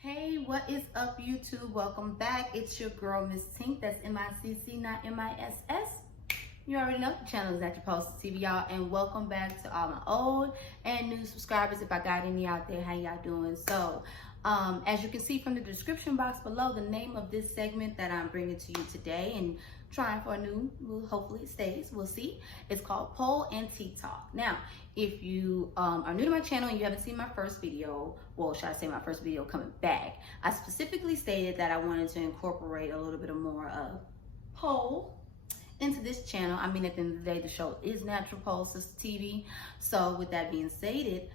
Hey, what is up, YouTube? Welcome back. It's your girl, Miss Tink. That's M-I-C-C, not M-I-S-S. You already know the channel is at your post TV, y'all. And welcome back to all my old and new subscribers. If I got any out there, how y'all doing? So, as you can see from the description box below, the name of this segment that I'm bringing to you today and trying for a new, hopefully it stays, we'll see. It's called Pole&TeaTalk. Now, if you are new to my channel and you haven't seen my first video, well, should I say my first video coming back, I specifically stated that I wanted to incorporate a little bit of more of pole into this channel. I mean, at the end of the day, the show is Natural Pole Sister TV. So with that being stated,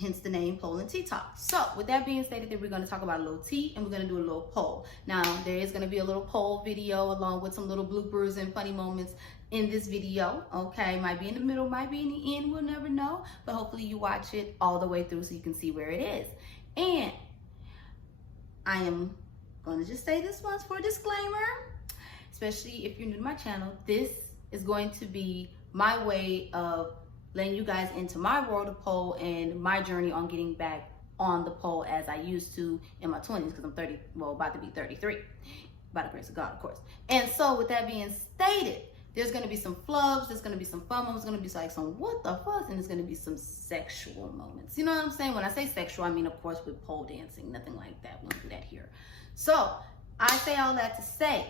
hence the name Pole&TeaTalk. So with that being stated, that we're going to talk about a little tea and we're going to do a little pole. Now, there is going to be a little pole video along with some little bloopers and funny moments in this video. Okay, might be in the middle, might be in the end, we'll never know. But hopefully you watch it all the way through so you can see where it is. And I am going to just say this once for a disclaimer. Especially if you're new to my channel, this is going to be my way of letting you guys into my world of pole and my journey on getting back on the pole as I used to in my 20s, because I'm 30, well, about to be 33, by the grace of God, of course. And so with that being stated, there's going to be some flubs, there's going to be some fun moments, there's going to be like some what the fuck, and there's going to be some sexual moments. You know what I'm saying? When I say sexual, I mean, of course, with pole dancing, nothing like that. We don't do that here. So I say all that to say,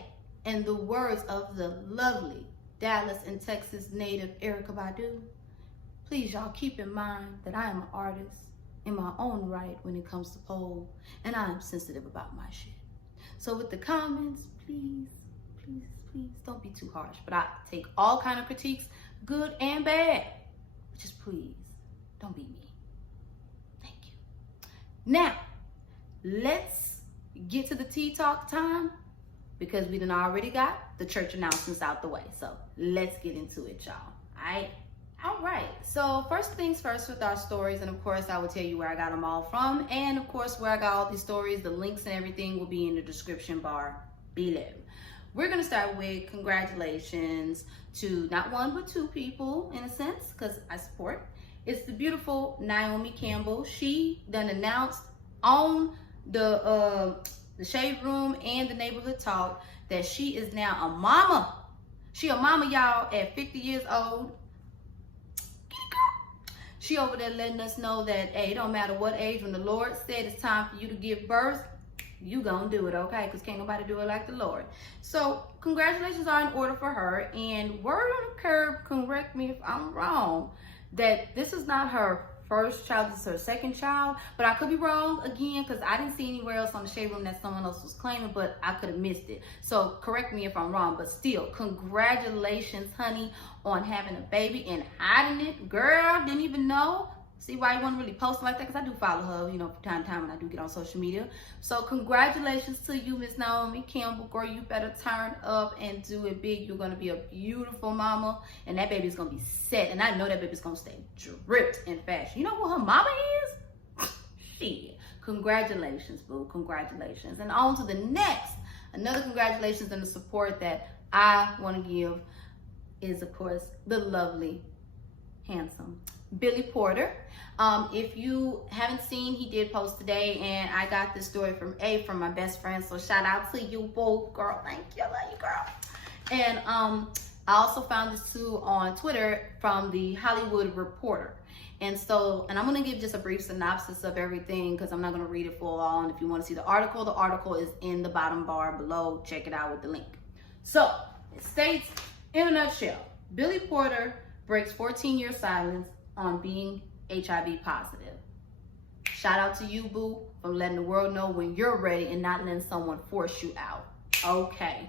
in the words of the lovely Dallas and Texas native Ericka Badu, please y'all keep in mind that I am an artist in my own right when it comes to pole, and I am sensitive about my shit. So with the comments, please, please, please don't be too harsh. But I take all kind of critiques, good and bad. But just please, don't be mean. Thank you. Now, let's get to the tea talk time, because we done already got the church announcements out the way. So let's get into it, y'all. All right. So first things first with our stories, and of course I will tell you where I got them all from, and of course where I got all these stories, the links and everything will be in the description bar below. We're gonna start with congratulations to not one but two people, in a sense, because I support. It's the beautiful Namio Campbell. She done announced on the Shade Room and the Neighborhood Talk that she is now a mama. She a mama, y'all, at 50 years old. She over there letting us know that, hey, it don't matter what age, when the Lord said it's time for you to give birth, you gonna do it, okay? Because can't nobody do it like the Lord. So congratulations are in order for her. And word on the curb, correct me if I'm wrong, that this is not her first child, this is her second child. But I could be wrong again, because I didn't see anywhere else on the Shade Room that someone else was claiming, but I could have missed it. So correct me if I'm wrong, but still, congratulations, honey, on having a baby and hiding it. Girl, didn't even know. See why you wasn't really posting like that? Because I do follow her, you know, from time to time when I do get on social media. So congratulations to you, Miss Namio Campbell. Girl, you better turn up and do it big. You're going to be a beautiful mama, and that baby's going to be set. And I know that baby's going to stay dripped in fashion. You know who her mama is? Shit. Congratulations, boo. Congratulations. And on to the next. Another congratulations and the support that I want to give is, of course, the lovely, handsome Billy Porter. If you haven't seen, he did post today, and I got this story from my best friend. So shout out to you both, girl. Thank you, love you, girl. And I also found this too on Twitter from the Hollywood Reporter. And I'm gonna give just a brief synopsis of everything, because I'm not gonna read it full on. And if you want to see the article is in the bottom bar below. Check it out with the link. So it states, in a nutshell, Billy Porter breaks 14-year silence on being HIV positive. Shout out to you, boo, for letting the world know when you're ready and not letting someone force you out. Okay,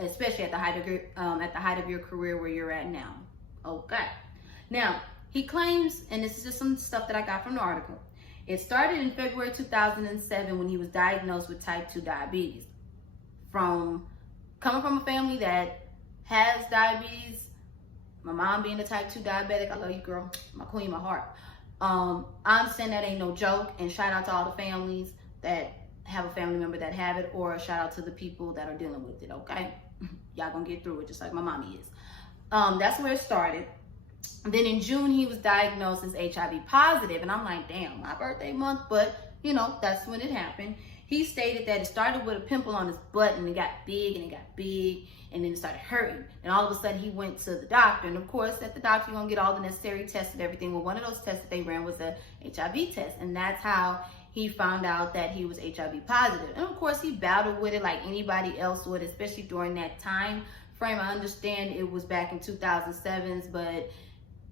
especially at the height of your career where you're at now. Okay, now he claims, and this is just some stuff that I got from the article. It started in February 2007 when he was diagnosed with type 2 diabetes. Coming from a family that has diabetes, my mom being a type 2 diabetic, I love you, girl, my queen, my heart. I understand that ain't no joke, and shout out to all the families that have a family member that have it, or shout out to the people that are dealing with it, okay? Y'all gonna get through it just like my mommy is. That's where it started. Then in June, he was diagnosed as HIV positive. And I'm like, damn, my birthday month, but you know, that's when it happened. He stated that it started with a pimple on his butt and it got big and it got big and then it started hurting. And all of a sudden he went to the doctor. And of course, at the doctor, you're gonna get all the necessary tests and everything. Well, one of those tests that they ran was a HIV test. And that's how he found out that he was HIV positive. And of course, he battled with it like anybody else would, especially during that time frame. I understand it was back in 2007, but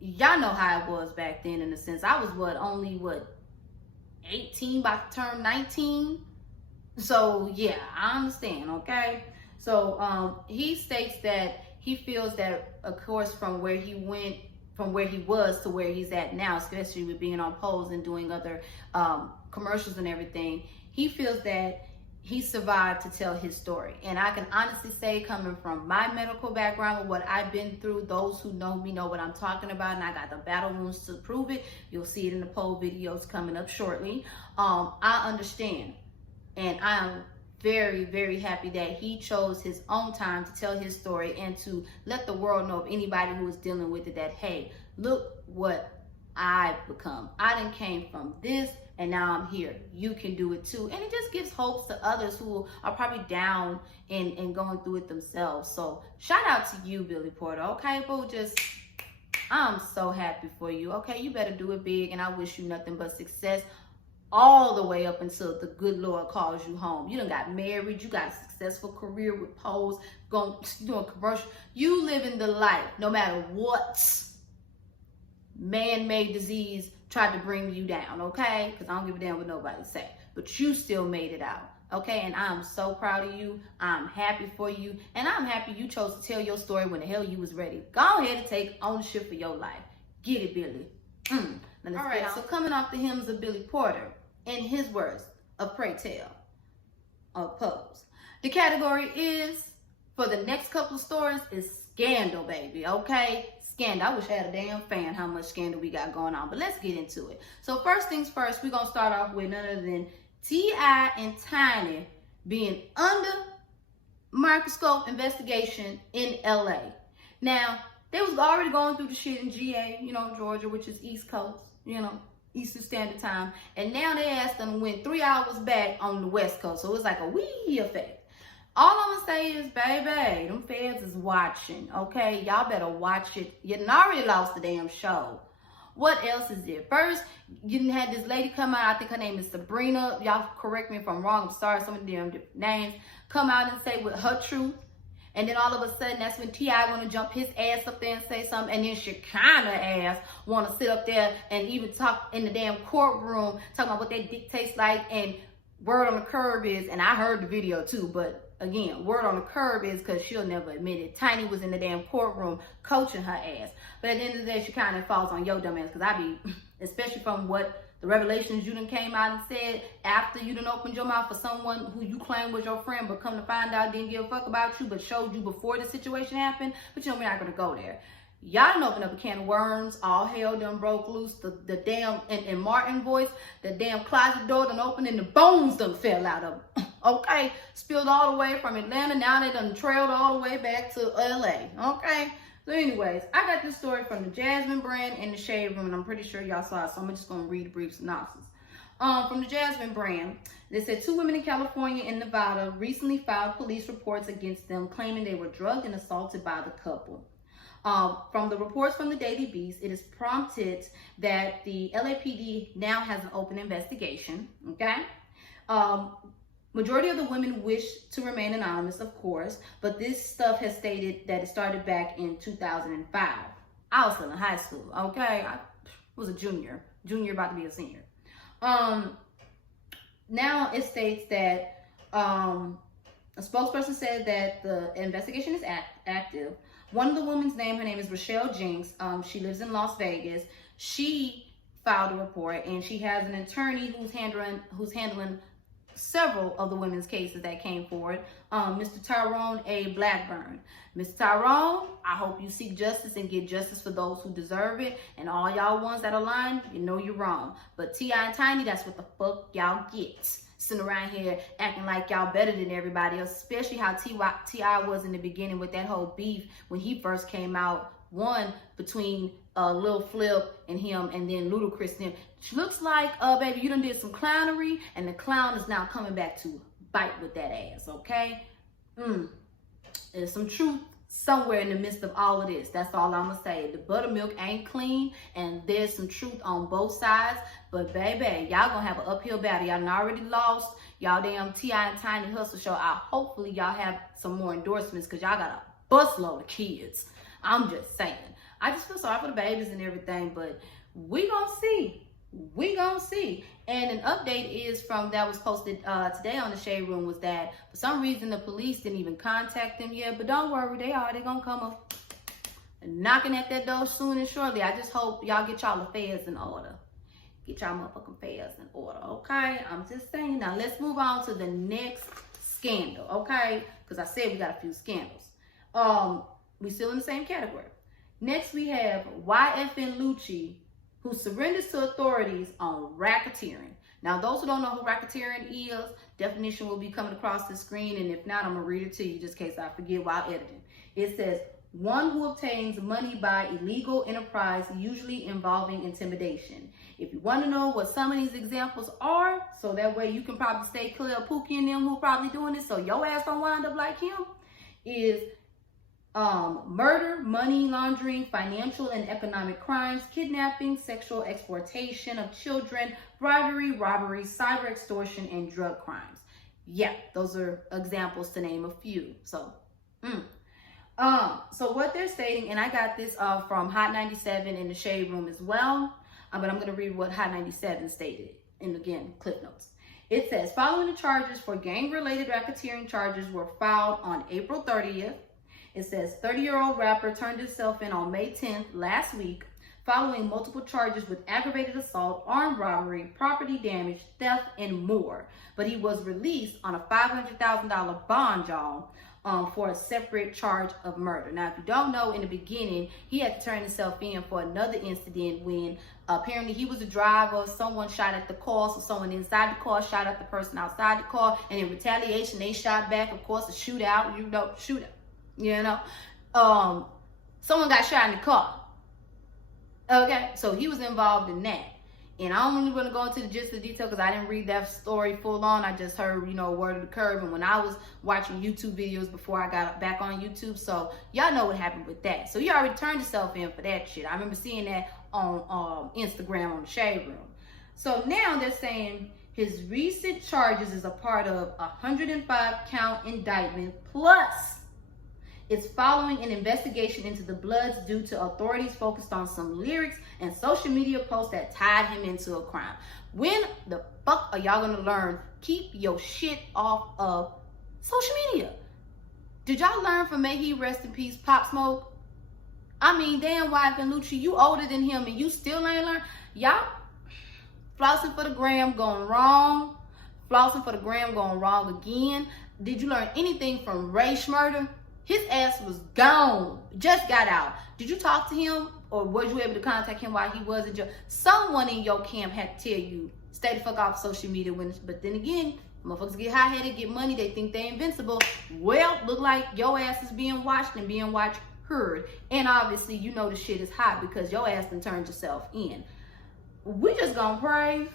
y'all know how it was back then in a sense. I was only 18, about to turn 19. So yeah, I understand, okay? So he states that he feels that, of course, from where he was to where he's at now, especially with being on Pose and doing other commercials and everything, he feels that he survived to tell his story. And I can honestly say, coming from my medical background and what I've been through, those who know me know what I'm talking about, and I got the battle wounds to prove it. You'll see it in the Pole videos coming up shortly. I understand, and I'm very, very happy that he chose his own time to tell his story and to let the world know, of anybody who is dealing with it, that, hey, look what I've become. I done came from this and now I'm here. You can do it too. And it just gives hopes to others who are probably down and going through it themselves. So shout out to you, Billy Porter. Okay, boo, I'm so happy for you. Okay, you better do it big, and I wish you nothing but success all the way up until the good Lord calls you home. You done got married, you got a successful career with Pose, doing commercial. You living the life, no matter what man-made disease tried to bring you down, okay? Because I don't give a damn what nobody say. But you still made it out, okay? And I'm so proud of you. I'm happy for you. And I'm happy you chose to tell your story when the hell you was ready. Go ahead and take ownership for your life. Get it, Billy. All right, so coming off the hymns of Billy Porter, in his words of Pray Tell, of Pose, the category is, for the next couple of stories, is scandal, baby, okay? Scandal. I wish I had a damn fan how much scandal we got going on, but let's get into it. So first things first, we're going to start off with none other than Ti&Tiny being under microscope investigation in LA. Now, they was already going through the shit in GA, you know, Georgia, which is East Coast, you know, Eastern Standard Time. And now they asked them to went 3 hours back on the West Coast. So it's like a wee effect. All I'm going to say is, baby, them feds is watching, okay? Y'all better watch it. You done already lost the damn show. What else is there? First, you done had this lady come out. I think her name is Sabrina. Y'all correct me if I'm wrong. I'm sorry, some of them different names. Come out and say with her truth. And then all of a sudden, that's when T.I. want to jump his ass up there and say something. And then Shekinah ass want to sit up there and even talk in the damn courtroom, talking about what that dick tastes like. And word on the curb is, and I heard the video too, but again, word on the curb is, because she'll never admit it, Tiny was in the damn courtroom coaching her ass. But at the end of the day, she kind of falls on your dumb ass, because I be, especially from what the revelations you done came out and said after you done opened your mouth for someone who you claim was your friend, but come to find out didn't give a fuck about you, but showed you before the situation happened. But you know, we're not going to go there. Y'all done opened up a can of worms. All hell done broke loose. The damn, in Martin voice, the damn closet door done opened and the bones done fell out of them. Okay? Spilled all the way from Atlanta. Now they done trailed all the way back to LA. Okay? So anyways, I got this story from the Jasmine brand in the Shade Room, and I'm pretty sure y'all saw it, so I'm just going to read a brief synopsis. From the Jasmine brand, they said 2 women in California and Nevada recently filed police reports against them, claiming they were drugged and assaulted by the couple. From the reports from the Daily Beast, it is prompted that the LAPD now has an open investigation, okay? Majority of the women wish to remain anonymous, of course, but this stuff has stated that it started back in 2005. I was still in high school, okay? I was a junior about to be a senior. Now it states that a spokesperson said that the investigation is active. One of the women's her name is Rochelle Jinks. She lives in Las Vegas. She filed a report, and she has an attorney who's handling several of the women's cases that came forward. Mr. Tyrone A. Blackburn. Mr. Tyrone, I hope you seek justice and get justice for those who deserve it. And all y'all ones that are lying, you know you're wrong. But Ti&Tiny, that's what the fuck y'all get. Sitting around here acting like y'all better than everybody else, especially how T.I. was in the beginning with that whole beef when he first came out one between Lil Flip and him, and then Ludacris and him. It looks like, baby, you done did some clownery, and the clown is now coming back to bite with that ass, okay? There's some truth somewhere in the midst of all of this. That's all I'm gonna say. The buttermilk ain't clean, and there's some truth on both sides. But baby, y'all gonna have an uphill battle. Y'all done already lost y'all damn Ti&Tiny hustle show. Hopefully y'all have some more endorsements, because y'all got a busload of kids. I'm just saying. I just feel sorry for the babies and everything, but we gonna see. We gonna see. And an update is from that was posted today on the Shade Room, was that for some reason the police didn't even contact them yet. But don't worry, they gonna come up knocking at that door soon and shortly. I just hope y'all get y'all affairs in order. Get y'all motherfucking affairs in order, okay? I'm just saying. Now let's move on to the next scandal, okay? Because I said we got a few scandals. We still in the same category. Next we have YFN Lucci, who surrenders to authorities on racketeering. Now, those who don't know who racketeering is, definition will be coming across the screen, and if not, I'm gonna read it to you just in case I forget while editing. It says, one who obtains money by illegal enterprise, usually involving intimidation. If you want to know what some of these examples are, so that way you can probably stay clear of Pookie and them who are probably doing this, so your ass don't wind up like him, is murder, money laundering, financial and economic crimes, kidnapping, sexual exploitation of children, bribery, robbery, cyber extortion, and drug crimes. Yeah, those are examples to name a few. So what they're stating, and I got this from Hot 97 in the Shade Room as well, but I'm going to read what Hot 97 stated, and again, clip notes. It says, following the charges for gang-related racketeering charges were filed on April 30th. It says, 30-year-old rapper turned himself in on May 10th last week, following multiple charges with aggravated assault, armed robbery, property damage, theft, and more. But he was released on a $500,000 bond, y'all, for a separate charge of murder. Now, if you don't know, in the beginning, he had to turn himself in for another incident when apparently he was a driver, someone shot at the car, so someone inside the car shot at the person outside the car, and in retaliation, they shot back, of course, a shootout, someone got shot in the car. Okay, so he was involved in that. And I don't really want to go into the gist of the detail because I didn't read that story full on. I just heard, word of the curve. And when I was watching YouTube videos before I got back on YouTube, so y'all know what happened with that. So he already turned himself in for that shit. I remember seeing that on Instagram on the Shade Room. So now they're saying his recent charges is a part of a 105-count indictment, plus it's following an investigation into the Bloods due to authorities focused on some lyrics and social media posts that tied him into a crime. When the fuck are y'all gonna learn? Keep your shit off of social media. Did y'all learn from, may he rest in peace, Pop Smoke? I mean, damn, YFN Lucci, you older than him and you still ain't learned? Y'all flossing for the gram going wrong. Flossing for the gram going wrong again. Did you learn anything from Ray Schmurder? His ass was gone, just got out. Did you talk to him, or was you able to contact him while he was in jail? Someone in your camp had to tell you, stay the fuck off social media. But then again, motherfuckers get high-headed, get money, they think they invincible. Well, look like your ass is being watched and being watched, heard. And obviously, you know the shit is hot because your ass done turned yourself in. We just gonna pray.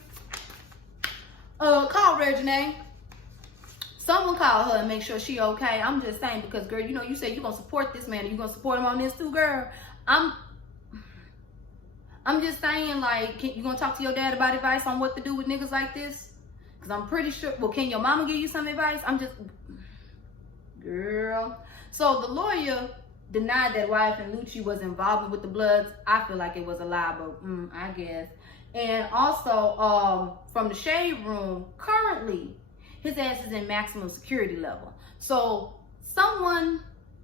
Call Reginae. Someone call her and make sure she okay. I'm just saying because, girl, you said you're going to support this man. Are you going to support him on this too, girl? I'm just saying, like, you going to talk to your dad about advice on what to do with niggas like this? Because I'm pretty sure, well, can your mama give you some advice? Girl. So the lawyer denied that YFN Lucci was involved with the Bloods. I feel like it was a lie, but I guess. And also, from the Shade Room, currently, his ass is in maximum security level. So someone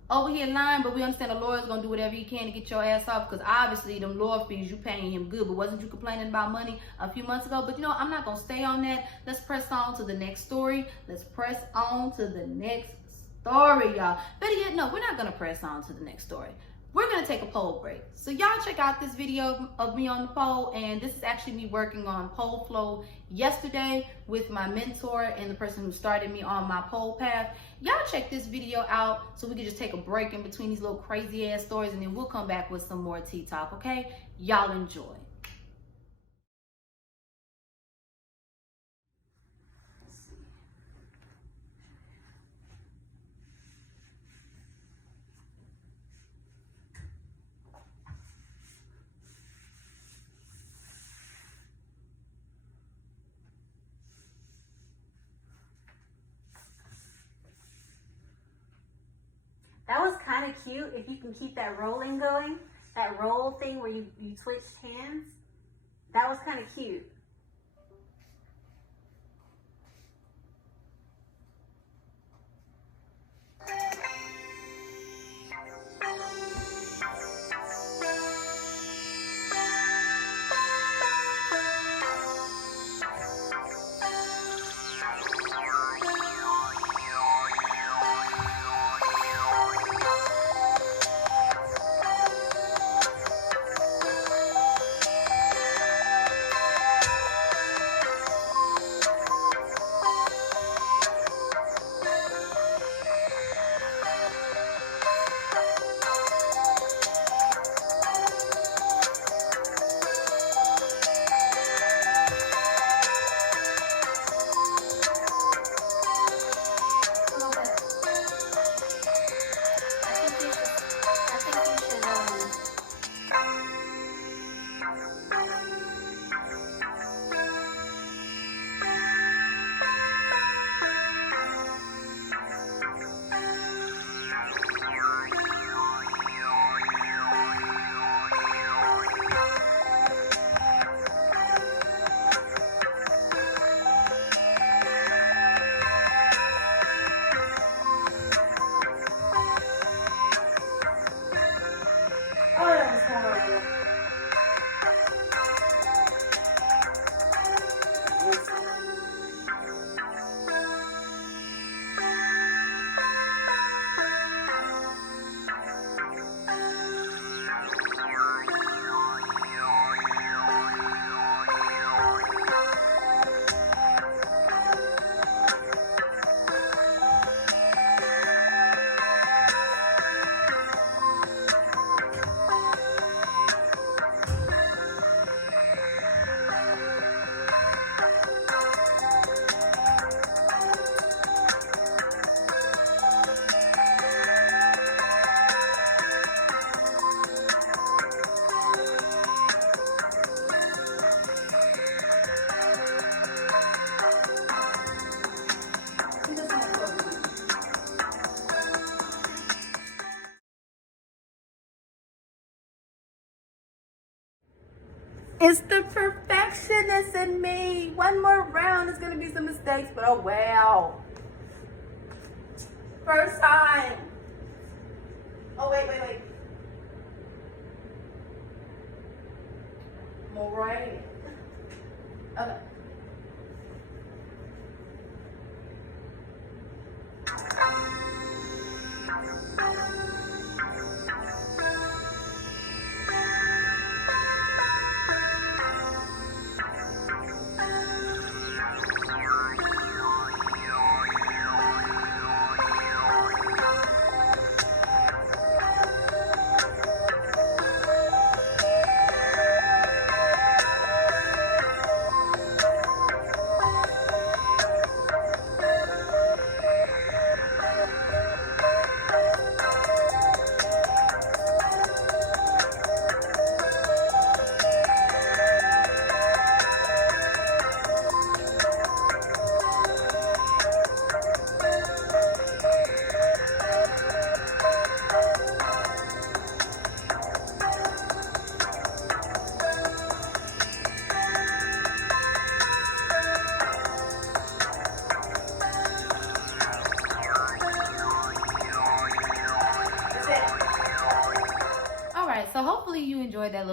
over here lying, but we understand the lawyer's gonna do whatever he can to get your ass off, because obviously them lawyer fees, you paying him good. But wasn't you complaining about money a few months ago? But I'm not gonna stay on that. Let's press on to the next story. Let's press on to the next story, y'all. Better yet, no, we're not gonna press on to the next story. we're gonna take a pole break. So y'all check out this video of me on the pole, and this is actually me working on pole flow yesterday with my mentor and the person who started me on my pole path. Y'all check this video out so we can just take a break in between these little crazy ass stories, and then we'll come back with some more tea talk, okay? Y'all enjoy. That was kind of cute if you can keep that rolling going. That roll thing where you switched hands. That was kind of cute. It's the perfectionist in me. One more round, there's gonna be some mistakes, but oh well. First time. Oh, wait. More right. Okay.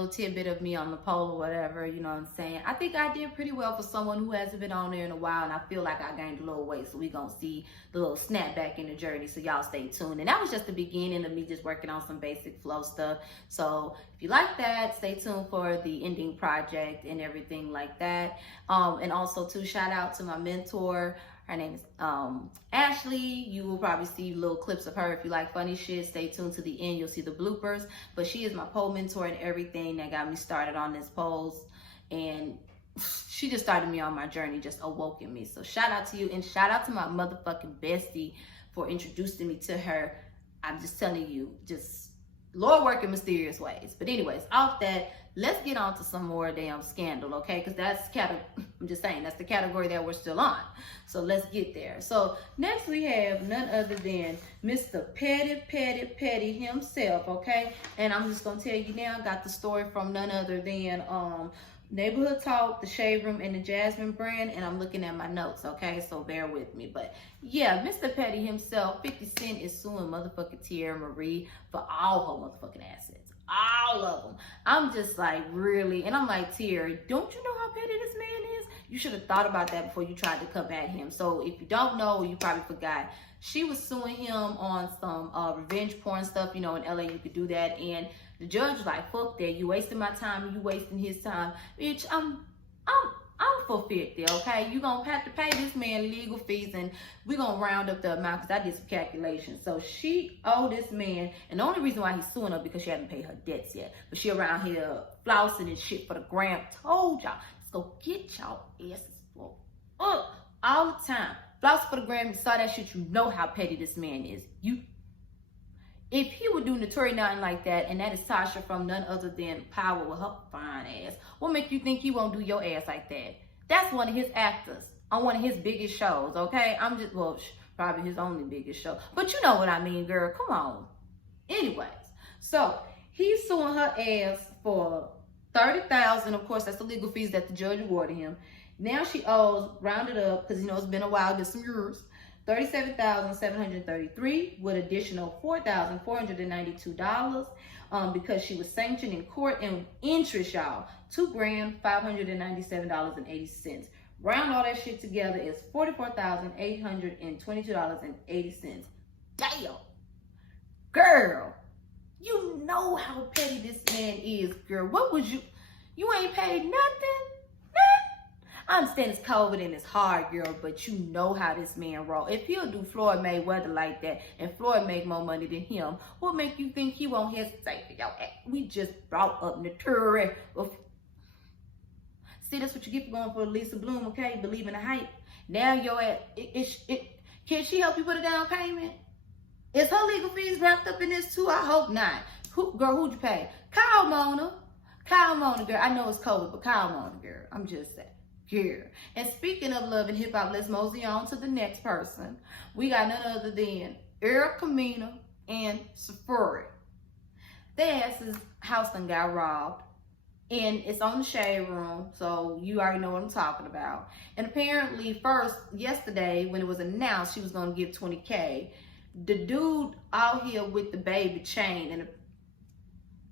little tidbit of me on the pole or whatever, you know what I'm saying? I think I did pretty well for someone who hasn't been on there in a while, and I feel like I gained a little weight, so we gonna see the little snapback in the journey, so y'all stay tuned. And that was just the beginning of me just working on some basic flow stuff. So if you like that, stay tuned for the ending project and everything like that. And also too, shout out to my mentor. Her name is Ashley. You will probably see little clips of her. If you like funny shit, stay tuned to the end. You'll see the bloopers. But she is my pole mentor and everything that got me started on this poles. And she just started me on my journey, just awoken me. So shout out to you, and shout out to my motherfucking bestie for introducing me to her. I'm just telling you, just Lord work in mysterious ways. But anyways, off that, let's get on to some more damn scandal, okay? Because that's I'm just saying, that's the category that we're still on. So let's get there. So next we have none other than Mr. Petty himself, okay? And I'm just gonna tell you now, I got the story from none other than Neighborhood Talk, the Shade Room, and the Jasmine brand, and I'm looking at my notes, okay? So bear with me. But yeah, Mr. Petty himself, 50 Cent is suing motherfucking Teairra Marie for all her motherfucking assets. All of them. I'm just like, really? And I'm like, Teairra, don't you know how petty this man is? You should have thought about that before you tried to come at him. So if you don't know, you probably forgot, she was suing him on some revenge porn stuff. You know, in LA you could do that, and the judge was like, fuck that, you wasting my time, you wasting his time. Bitch, I'm for 50, okay? You gonna have to pay this man legal fees, and we gonna round up the amount, because I did some calculations. So she owed this man, and the only reason why he's suing her because she hasn't paid her debts yet. But she around here flousing and shit for the gram. Told y'all, so get y'all asses for all the time. Flouse for the gram, you saw that shit, you know how petty this man is. If he would do notorious nothing like that, and that is Tasha from none other than Power with her fine ass, what make you think he won't do your ass like that? That's one of his actors on one of his biggest shows, okay? I'm just, well, probably his only biggest show. But you know what I mean, girl. Come on. Anyways, so he's suing her ass for $30,000. Of course, that's the legal fees that the judge awarded him. Now she owes, rounded up, because you know it's been a while, there's some years, $37,733 with additional $4,492 because she was sanctioned in court, and interest, y'all, $2,597.80. Round all that shit together is $44,822.80. Damn, girl, you know how petty this man is, girl. What was you ain't paid nothing? I understand it's COVID and it's hard, girl, but you know how this man roll. If he'll do Floyd Mayweather like that, and Floyd make more money than him, what make you think he won't hesitate for y'all? We just brought up Teairra. See, that's what you get for going for Lisa Bloom, okay? Believe in the hype. Now you're at can she help you put a down payment? Is her legal fees wrapped up in this too? I hope not. Who'd you pay? Kyle Mona, girl. I know it's COVID, but Kyle Mona, girl. I'm just saying. Here. And speaking of love and hip hop, let's mosey on to the next person. We got none other than EricaMena&Safaree. Their ass's house done got robbed, and it's on the Shade Room, so you already know what I'm talking about. And apparently, yesterday, when it was announced she was gonna give $20K, the dude out here with the baby chain, and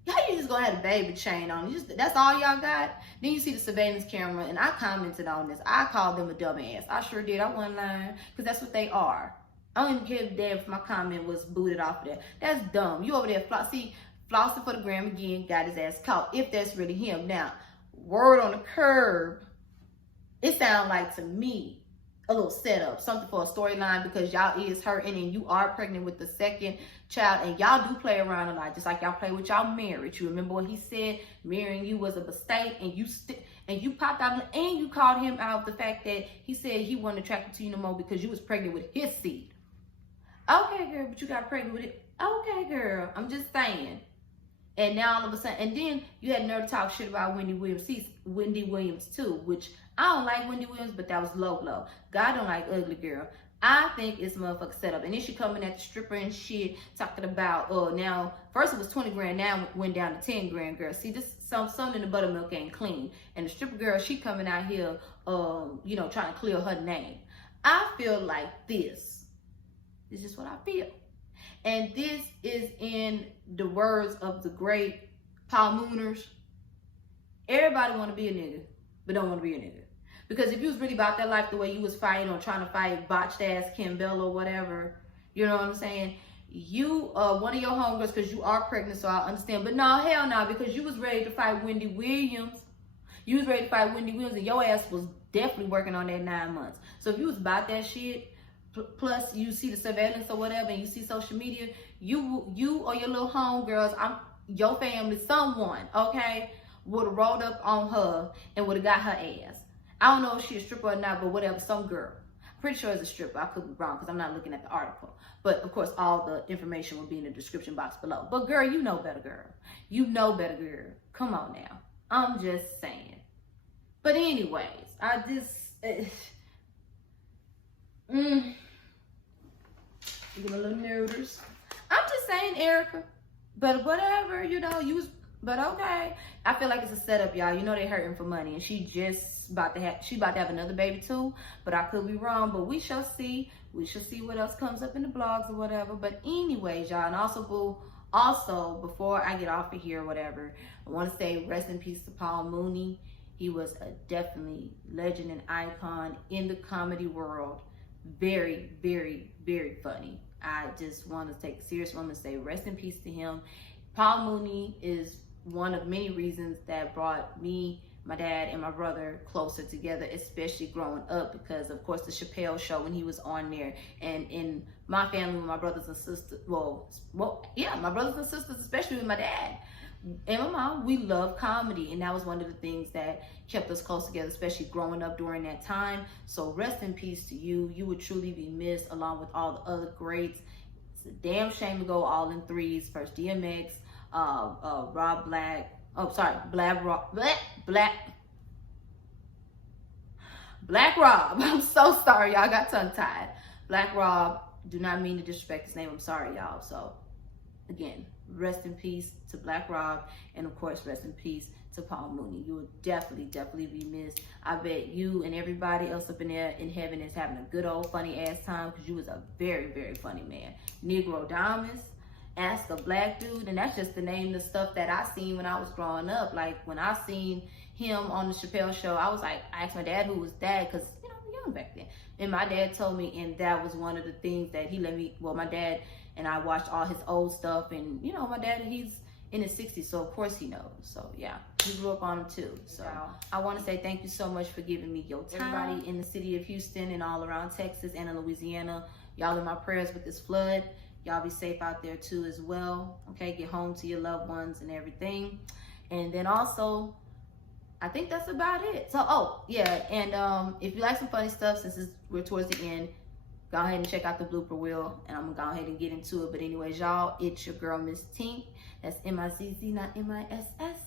how you just gonna have a baby chain on? That's all y'all got? Then you see the surveillance camera, and I commented on this. I called them a dumbass. I sure did. I wasn't lying, because that's what they are. I don't even care if my comment was booted off of there. That's dumb. You over there flossing for the gram again, got his ass caught, if that's really him. Now, word on the curb, it sounds like to me a little setup, something for a storyline, because y'all is hurting and you are pregnant with the second child, and y'all do play around a lot, just like y'all play with y'all marriage. You remember what he said, marrying you was a mistake, and you popped out, and you called him out the fact that he said he wasn't attracted to you no more because you was pregnant with his seed. Okay, girl, but you got pregnant with it. Okay, girl, I'm just saying. And now all of a sudden, and then you had nerve to talk shit about Wendy Williams too, which I don't like Wendy Williams, but that was low. God don't like ugly girl. I think it's motherfucker set up. And then she coming at the stripper and shit, talking about, now, first it was 20 grand, now it went down to 10 grand, girl. See, this something in the buttermilk ain't clean. And the stripper girl, she coming out here, trying to clear her name. I feel like this is just what I feel. And this is in the words of the great Paul Mooners. Everybody want to be a nigga, but don't want to be a nigga. Because if you was really about that life the way you was fighting or trying to fight botched ass Campbell or whatever, you know what I'm saying? You, one of your homegirls, because you are pregnant, so I understand. But no, hell no, because you was ready to fight Wendy Williams. You was ready to fight Wendy Williams, and your ass was definitely working on that 9 months. So if you was about that shit, plus you see the surveillance or whatever, and you see social media, you or your little homegirls, your family, someone, okay, would have rolled up on her and would have got her ass. I don't know if she's a stripper or not, but whatever, some girl. Pretty sure it's a stripper. I could be wrong because I'm not looking at the article. But of course, all the information will be in the description box below. But girl, you know better, girl. You know better, girl. Come on now. I'm just saying. But anyways, I just... get a little nervous. I'm just saying, Erica. But whatever, you know, but okay. I feel like it's a setup, y'all. You know they hurting for money, and she about to have another baby too. But I could be wrong. But we shall see. We shall see what else comes up in the blogs or whatever. But anyways, y'all, and also before I get off of here or whatever, I want to say rest in peace to Paul Mooney. He was a definitely legend and icon in the comedy world. Very, very, very funny. I just want to take a serious moment and say rest in peace to him. Paul Mooney is one of many reasons that brought me, my dad, and my brother closer together, especially growing up, because of course the Chappelle Show, when he was on there, and in my family, with my brothers and sisters, my brothers and sisters, especially with my dad and my mom, we love comedy, and that was one of the things that kept us close together, especially growing up during that time. So rest in peace to you. You would truly be missed, along with all the other greats. It's a damn shame to go all in threes. First DMX, Rob Black. Oh, sorry, Black Rob. I'm so sorry, y'all. Got tongue tied. Black Rob. Do not mean to disrespect his name. I'm sorry, y'all. So again, rest in peace to Black Rob, and of course, rest in peace to Paul Mooney. You will definitely, definitely be missed. I bet you and everybody else up in there in heaven is having a good old funny ass time, because you was a very, very funny man. Negro Damas, Ask a Black Dude, and that's just to name the stuff that I seen when I was growing up. Like when I seen him on the Chappelle Show, I was like, I asked my dad who was dad, because you know, I was young back then. And my dad told me, and that was one of the things that he let me, well, my dad and I watched all his old stuff, and you know, my dad, he's in his 60s, so of course he knows. So yeah, we grew up on him too. So I want to say thank you so much for giving me your time. Everybody in the city of Houston and all around Texas and in Louisiana, y'all in my prayers with this flood. Y'all be safe out there too as well. Okay, get home to your loved ones and everything. And then also, I think that's about it. So, oh yeah, and if you like some funny stuff, since we're towards the end, go ahead and check out the blooper reel, and I'm gonna go ahead and get into it. But anyways, y'all, it's your girl, Miss Tink. That's M-I-C-C, not M-I-S-S.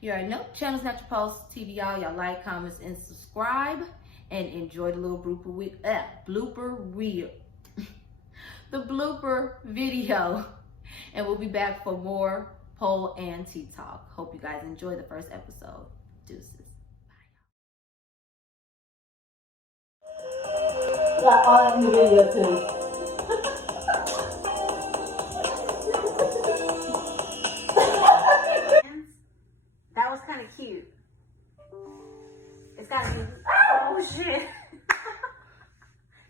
You already know, channel's not your post TV, y'all. Y'all like, comments, and subscribe, and enjoy the little blooper reel, the blooper video. And we'll be back for more Pole and Tea Talk. Hope you guys enjoy the first episode. Deuces. Got all in the video too. That was kind of cute. It's gotta be. Oh shit!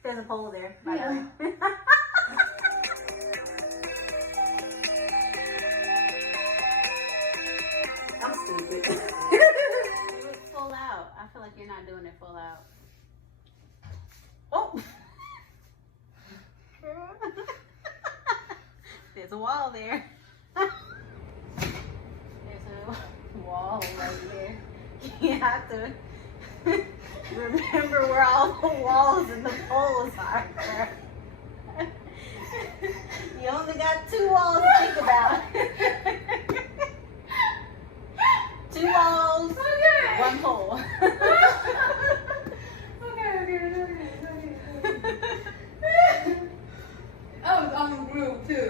There's a pole there, by the way. I'm stupid. Do it full out. I feel like you're not doing it full out. Oh! There's a wall there. There's a wall right there. You have to remember where all the walls and the poles are. You only got 2 walls to think about. 2 walls, okay. 1 pole. I was on the groove too.